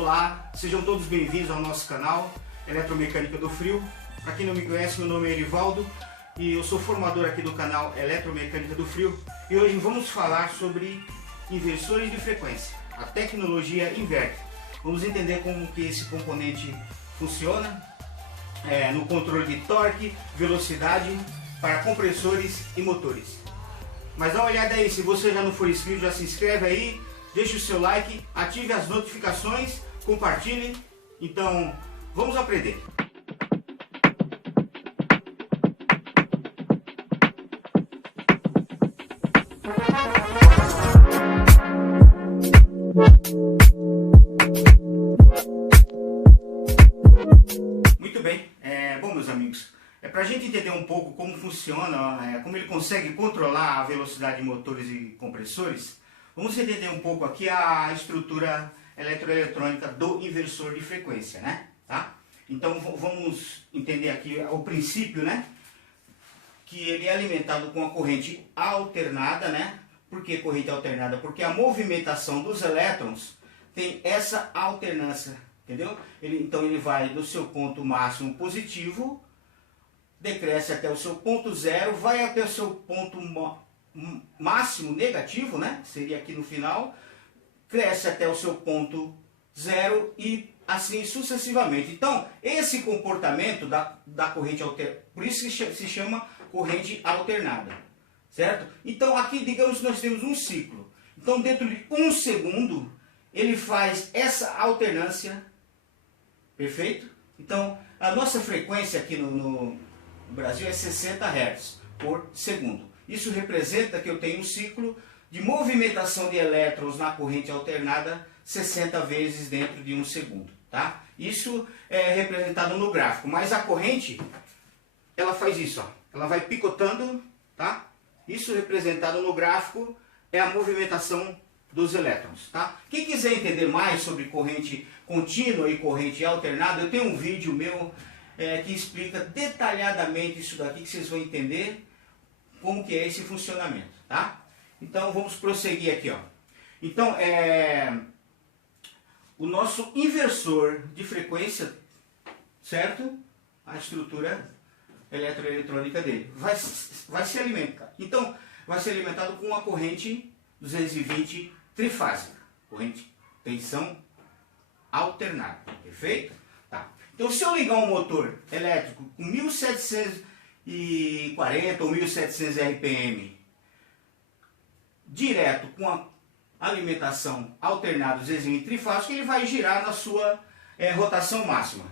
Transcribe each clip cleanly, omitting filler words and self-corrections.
Olá, sejam todos bem-vindos ao nosso canal Eletromecânica do Frio. Para quem não me conhece, meu nome é Erivaldo e eu sou formador aqui do canal Eletromecânica do Frio. E hoje vamos falar sobre inversores de frequência, a tecnologia inverter. Vamos entender como que esse componente funciona no controle de torque, velocidade para compressores e motores. Mas dá uma olhada aí, se você já não for inscrito, já se inscreve aí, deixe o seu like, ative as notificações, compartilhe. Então, vamos aprender. Muito bem, bom meus amigos, para a gente entender um pouco como funciona, como ele consegue controlar a velocidade de motores e compressores, vamos entender um pouco aqui a estrutura eletroeletrônica do inversor de frequência, né? Tá? Então vamos entender aqui o princípio, né? Que ele é alimentado com a corrente alternada, né? Por que corrente alternada? Porque a movimentação dos elétrons tem essa alternância, entendeu? Então ele vai do seu ponto máximo positivo, decresce até o seu ponto zero, vai até o seu ponto máximo negativo, né? Seria aqui no final, cresce até o seu ponto zero e assim sucessivamente. Então, esse comportamento da corrente alternada, por isso que se chama corrente alternada, certo? Então, aqui, digamos que nós temos um ciclo. Então, dentro de um segundo, ele faz essa alternância, perfeito? Então, a nossa frequência aqui no Brasil é 60 Hz por segundo. Isso representa que eu tenho um ciclo de movimentação de elétrons na corrente alternada 60 vezes dentro de um segundo, tá? Isso é representado no gráfico, mas a corrente, ela faz isso, ó. Ela vai picotando, tá? Isso representado no gráfico é a movimentação dos elétrons, tá? Quem quiser entender mais sobre corrente contínua e corrente alternada, eu tenho um vídeo meu que explica detalhadamente isso daqui, que vocês vão entender como que é esse funcionamento, tá? Então vamos prosseguir aqui, ó. Então o nosso inversor de frequência, certo? A estrutura eletroeletrônica dele vai se alimentar. Então vai ser alimentado com uma corrente 220 trifásica, corrente tensão alternada, perfeito? Tá. Então se eu ligar um motor elétrico com 1740 ou 1700 RPM direto com a alimentação alternada 220 trifásica, ele vai girar na sua rotação máxima,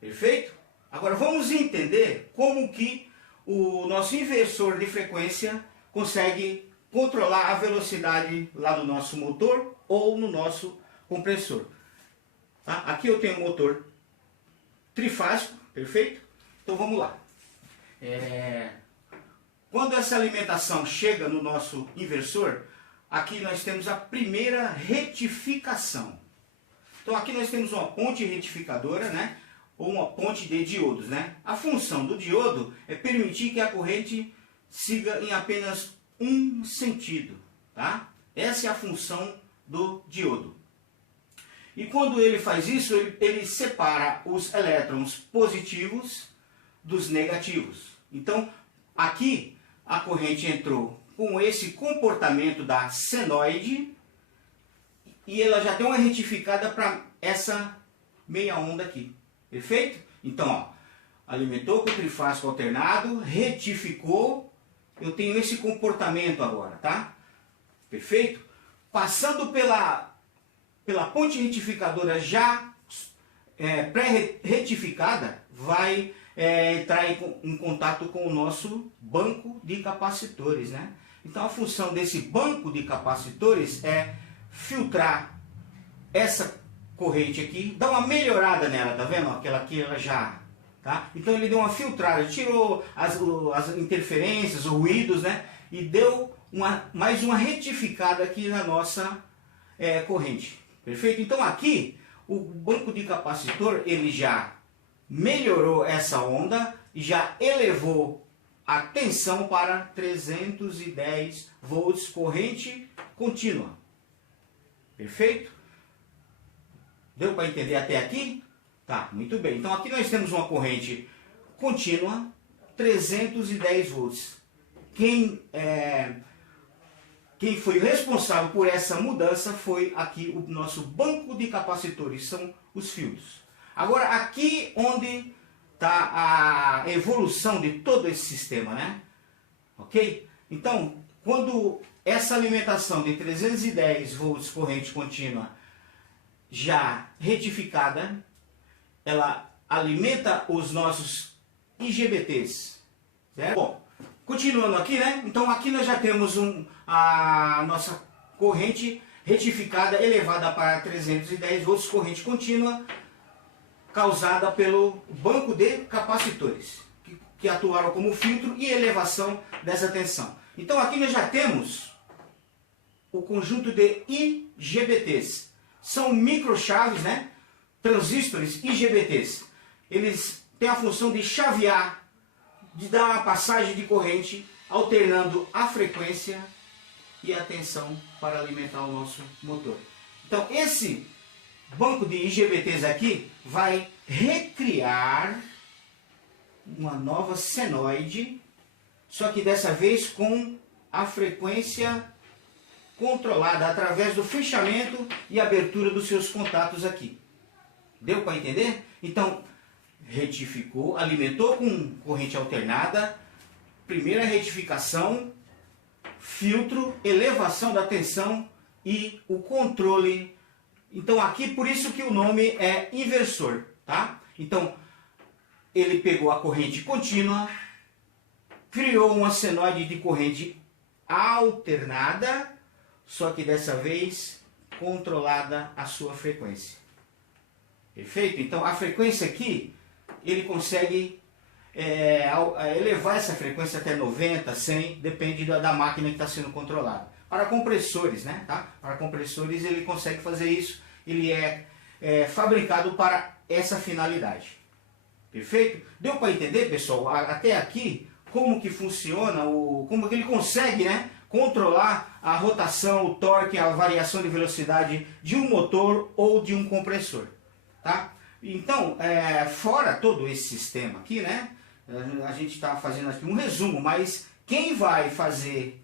perfeito? Agora vamos entender como que o nosso inversor de frequência consegue controlar a velocidade lá no nosso motor ou no nosso compressor. Tá? Aqui eu tenho um motor trifásico, perfeito? Então vamos lá. Quando essa alimentação chega no nosso inversor, aqui nós temos a primeira retificação. Então aqui nós temos uma ponte retificadora, né? Ou uma ponte de diodos, né? A função do diodo é permitir que a corrente siga em apenas um sentido, tá? Essa é a função do diodo. E quando ele faz isso, ele separa os elétrons positivos dos negativos. Então, aqui a corrente entrou com esse comportamento da senoide e ela já deu uma retificada para essa meia onda aqui. Perfeito? Então, ó, alimentou com o trifásico alternado, retificou, eu tenho esse comportamento agora, tá? Perfeito? Passando pela ponte retificadora já pré-retificada, vai entrar em contato com o nosso banco de capacitores, né? Então a função desse banco de capacitores é filtrar essa corrente aqui, dá uma melhorada nela, tá vendo? Aquela aqui ela já, tá? Então ele deu uma filtrada, tirou as interferências, os ruídos, né? E deu mais uma retificada aqui na nossa corrente, perfeito? Então aqui o banco de capacitor ele já melhorou essa onda e já elevou a tensão para 310 volts corrente contínua. Perfeito? Deu para entender até aqui? Tá, muito bem. Então aqui nós temos uma corrente contínua, 310 volts. Quem foi responsável por essa mudança foi aqui o nosso banco de capacitores, são os filtros. Agora aqui onde está a evolução de todo esse sistema, né? Ok? Então, quando essa alimentação de 310 volts corrente contínua já retificada, ela alimenta os nossos IGBTs, certo? Bom, continuando aqui, né? Então aqui nós já temos a nossa corrente retificada elevada para 310 volts, corrente contínua, causada pelo banco de capacitores, que atuaram como filtro e elevação dessa tensão. Então aqui nós já temos o conjunto de IGBTs. São microchaves, né? Transistores IGBTs. Eles têm a função de chavear, de dar uma passagem de corrente, alternando a frequência e a tensão para alimentar o nosso motor. Então esse banco de IGBTs aqui vai recriar uma nova senoide, só que dessa vez com a frequência controlada através do fechamento e abertura dos seus contatos aqui. Deu para entender? Então, retificou, alimentou com corrente alternada, primeira retificação, filtro, elevação da tensão e o controle. Então aqui, por isso que o nome é inversor, tá? Então, ele pegou a corrente contínua, criou uma senoide de corrente alternada, só que dessa vez controlada a sua frequência. Perfeito? Então a frequência aqui, ele consegue elevar essa frequência até 90, 100, depende da máquina que está sendo controlada. Para compressores, né? Tá? Para compressores ele consegue fazer isso, ele é fabricado para essa finalidade. Perfeito? Deu para entender, pessoal, até aqui, como que funciona, como que ele consegue, né, controlar a rotação, o torque, a variação de velocidade de um motor ou de um compressor. Tá? Então, fora todo esse sistema aqui, né, a gente está fazendo aqui um resumo, mas quem vai fazer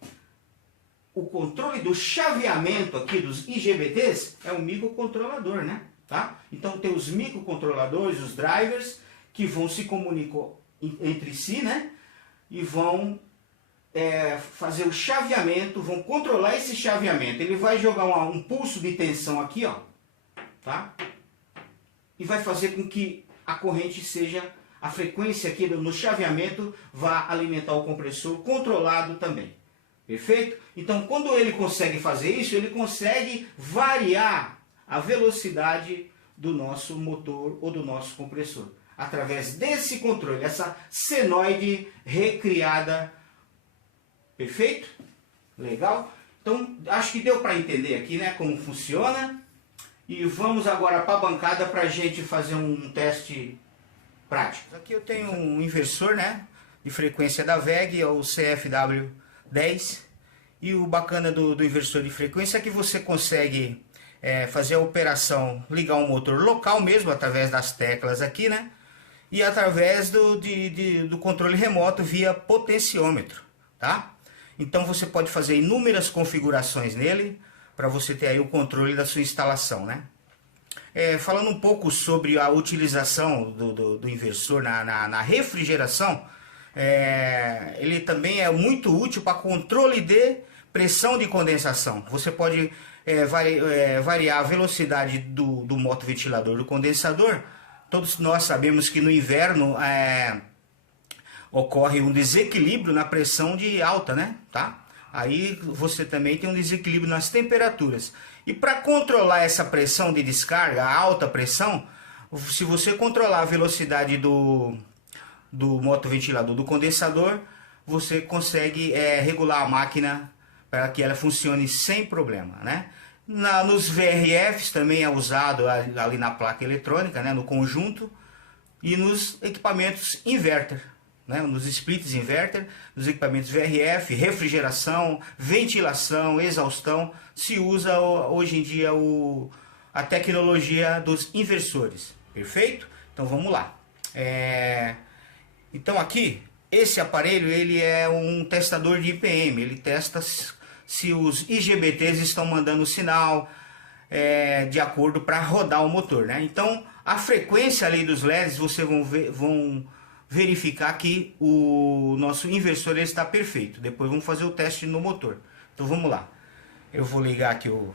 o controle do chaveamento aqui dos IGBTs é o microcontrolador, né? Tá? Então tem os microcontroladores, os drivers, que vão se comunicar entre si, né? E vão fazer o chaveamento, vão controlar esse chaveamento. Ele vai jogar um pulso de tensão aqui, ó, tá? E vai fazer com que a corrente seja, a frequência aqui no chaveamento vá alimentar o compressor controlado também. Perfeito? Então, quando ele consegue fazer isso, ele consegue variar a velocidade do nosso motor ou do nosso compressor. Através desse controle, essa senoide recriada. Perfeito? Legal? Então, acho que deu para entender aqui, né, como funciona. E vamos agora para a bancada para a gente fazer um teste prático. Aqui eu tenho um inversor, né, de frequência da VEG, é o CFW10. E o bacana do inversor de frequência é que você consegue fazer a operação, ligar um motor local mesmo, através das teclas aqui, né? E através do controle remoto via potenciômetro, tá? Então você pode fazer inúmeras configurações nele, para você ter aí o controle da sua instalação, né? Falando um pouco sobre a utilização do inversor na refrigeração, ele também é muito útil para controle de pressão de condensação. Você pode variar a velocidade do motoventilador do condensador. Todos nós sabemos que no inverno ocorre um desequilíbrio na pressão de alta, né? Tá? Aí você também tem um desequilíbrio nas temperaturas. E para controlar essa pressão de descarga, a alta pressão, se você controlar a velocidade do motoventilador do condensador, você consegue regular a máquina para que ela funcione sem problema, né? Nos VRFs também é usado ali na placa eletrônica, né, no conjunto, e nos equipamentos inverter, né, nos splits inverter, nos equipamentos VRF, refrigeração, ventilação, exaustão, se usa hoje em dia a tecnologia dos inversores. Perfeito? Então vamos lá. Então aqui, esse aparelho ele é um testador de IPM. Ele testa se os IGBTs estão mandando sinal de acordo para rodar o motor, né? Então a frequência ali dos LEDs vocês vão verificar que o nosso inversor ele está perfeito. Depois vamos fazer o teste no motor. Então vamos lá. Eu vou ligar aqui o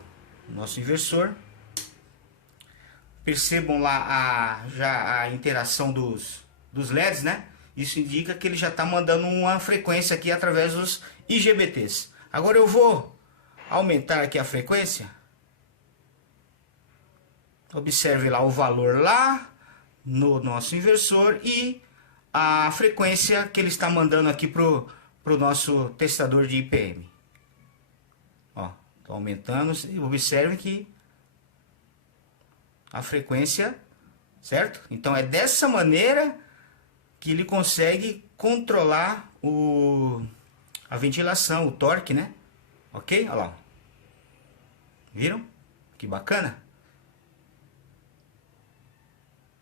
nosso inversor. Percebam lá já a interação dos LEDs, né? Isso indica que ele já está mandando uma frequência aqui através dos IGBTs. Agora eu vou aumentar aqui a frequência. Observe lá o valor lá no nosso inversor e a frequência que ele está mandando aqui pro nosso testador de IPM. Ó, tô aumentando, observe que a frequência, certo? Então é dessa maneira que ele consegue controlar a ventilação, o torque, né? Ok? Olha lá. Viram? Que bacana.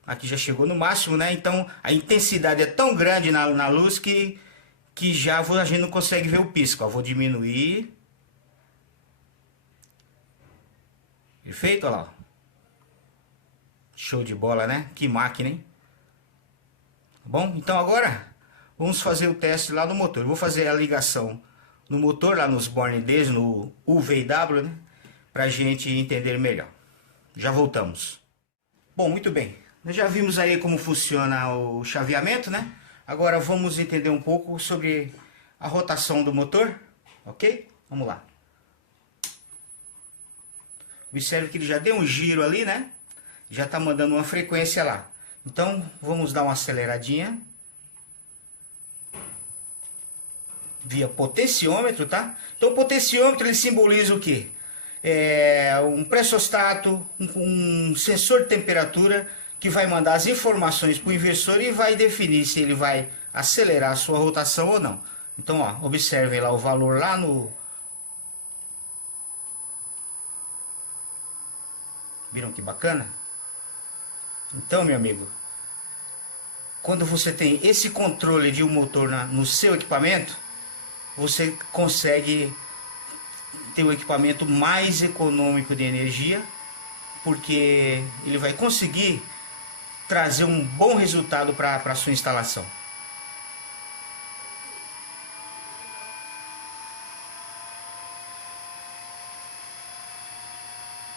Aqui já chegou no máximo, né? Então a intensidade é tão grande na luz que já a gente não consegue ver o pisco. Ó, vou diminuir. Perfeito? Olha lá. Show de bola, né? Que máquina, hein? Bom, então agora vamos fazer o teste lá no motor. Eu vou fazer a ligação no motor, lá nos Born Days, no UVW, né? Pra gente entender melhor. Já voltamos. Bom, muito bem. Nós já vimos aí como funciona o chaveamento, né? Agora vamos entender um pouco sobre a rotação do motor, ok? Vamos lá. Observe que ele já deu um giro ali, né? Já está mandando uma frequência lá. Então vamos dar uma aceleradinha. Via potenciômetro, tá? Então o potenciômetro ele simboliza o quê? Um pressostato, um sensor de temperatura que vai mandar as informações para o inversor e vai definir se ele vai acelerar a sua rotação ou não. Então, ó, observem lá o valor lá no... Viram que bacana? Então, meu amigo, quando você tem esse controle de um motor no seu equipamento, você consegue ter um equipamento mais econômico de energia, porque ele vai conseguir trazer um bom resultado para a sua instalação.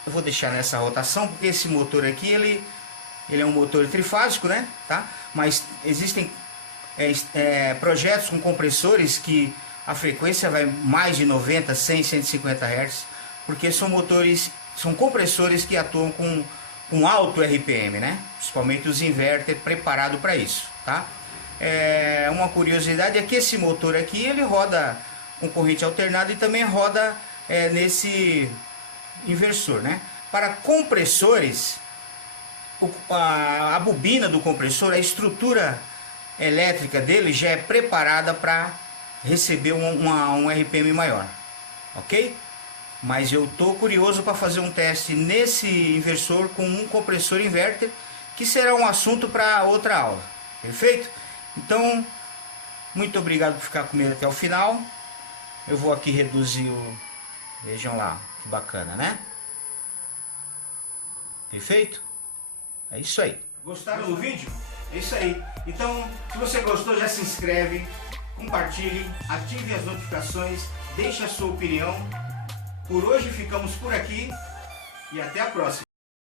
Eu vou deixar nessa rotação porque esse motor aqui ele é um motor trifásico, né? Tá? Mas existem projetos com compressores que a frequência vai mais de 90, 100, 150 Hz, porque são compressores que atuam com alto RPM, né? Principalmente os inverter preparados para isso, tá? Uma curiosidade é que esse motor aqui ele roda com corrente alternada e também roda nesse inversor, né? Para compressores, a bobina do compressor, a estrutura elétrica dele já é preparada para receber um RPM maior, ok? Mas eu tô curioso para fazer um teste nesse inversor com um compressor inverter, que será um assunto para outra aula, perfeito? Então, muito obrigado por ficar comigo até o final. Eu vou aqui reduzir vejam lá, que bacana, né? Perfeito? É isso aí. Gostaram do vídeo? É isso aí. Então, se você gostou, já se inscreve, compartilhe, ative as notificações, deixe a sua opinião. Por hoje ficamos por aqui e até a próxima.